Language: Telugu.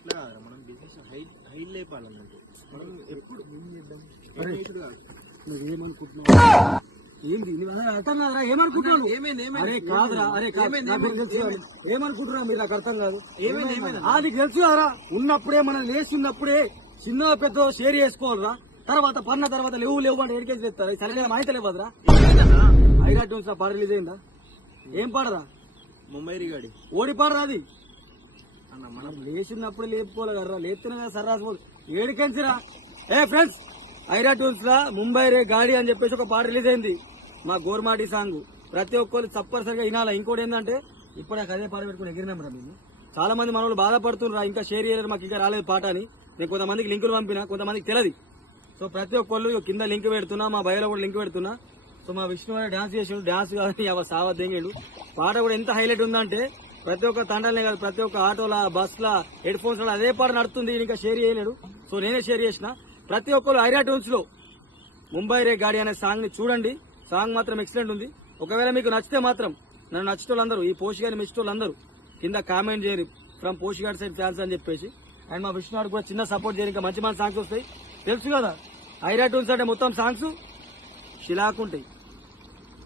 ఇట్లా మనం బిజినెస్ హై లేపాలన్నట్టు మనం ఎప్పుడు ఏమనుకుంటున్నావు? ఏంది అర్థం కాదురా? ఏమనుకుంటున్నాను? అరే కాదురా, అరే ఏమనుకుంటున్నా మీరు? నాకు అర్థం కాదు. అది తెలుసు కదరా, ఉన్నప్పుడే మనం లేచి ఉన్నప్పుడే చిన్న పెద్ద షేర్ చేసుకోవాలరా. తర్వాత పన్న తర్వాత లేవు అంటే ఎడికేసి తెస్తారు. సరైన మాహితి లేవదురా. ఐరా ట్యూన్స్ పాట రిలీజ్ అయిందా? ఏం పాడరా? ముంబై రిగాడి ఓడి పాడరా అది అన్న. మనం లేచినప్పుడే లేపుకోవాలి కదరా, లేపుతున్నా కదా సర్రాసు ఏడికెంచిరా. ఏ ఫ్రెండ్స్, ఐరా ట్యూన్స్ లా ముంబై రే గాడి అని చెప్పేసి ఒక పాట రిలీజ్ అయింది, మా గోర్మాటి సాంగ్. ప్రతి ఒక్కరు తప్పనిసరిగా వినాలా. ఇంకోటి ఏంటంటే ఇప్పుడు నాకు అదే పాట పెట్టుకుని ఎగిరినాం రా మేము. చాలా మంది మన వాళ్ళు బాధపడుతున్నారు, ఇంకా షేర్ చేయలేరు, మాకు ఇంకా రాలేదు పాట అని. నేను కొంతమందికి లింకులు పంపినా, కొంతమందికి తెలియదు. సో ప్రతి ఒక్కళ్ళు కింద లింక్ పెడుతున్నా, మా బయోలో కూడా లింక్ పెడుతున్నా. సో మా విష్ణు డాన్స్ చేసాడు, డాన్స్ కాదని సావద్దేంగాడు. పాట కూడా ఎంత హైలైట్ ఉందంటే ప్రతి ఒక్క తండ్రినే కాదు, ప్రతి ఒక్క ఆటోలా, బస్లా, హెడ్ ఫోన్స్ లో అదే పాట నడుతుంది. ఇంకా షేర్ చేయలేడు, సో నేనే షేర్ చేసిన. ప్రతి ఒక్కరు ఐరా ట్యూన్స్ లో ముంబై రే గాడి అనే సాంగ్ ని చూడండి. సాంగ్ మాత్రం ఎక్సలెంట్ ఉంది. ఒకవేళ మీకు నచ్చితే మాత్రం, నన్ను నచ్చేటోళ్ళందరూ, ఈ పోషి గారిని మెచ్చేటోళ్ళందరూ కింద కామెంట్ చేయరు ఫ్రమ్ పోషి గారి సైడ్ ఫ్యాన్స్ అని చెప్పేసి. అండ్ మా విష్ణు గారికి కూడా చిన్న సపోర్ట్ చేయరు. ఇంకా మంచి మంచి సాంగ్స్ వస్తాయి. తెలుసు కదా, ఐరా ట్యూన్స్ అంటే మొత్తం సాంగ్స్ షిలాకుంటాయి.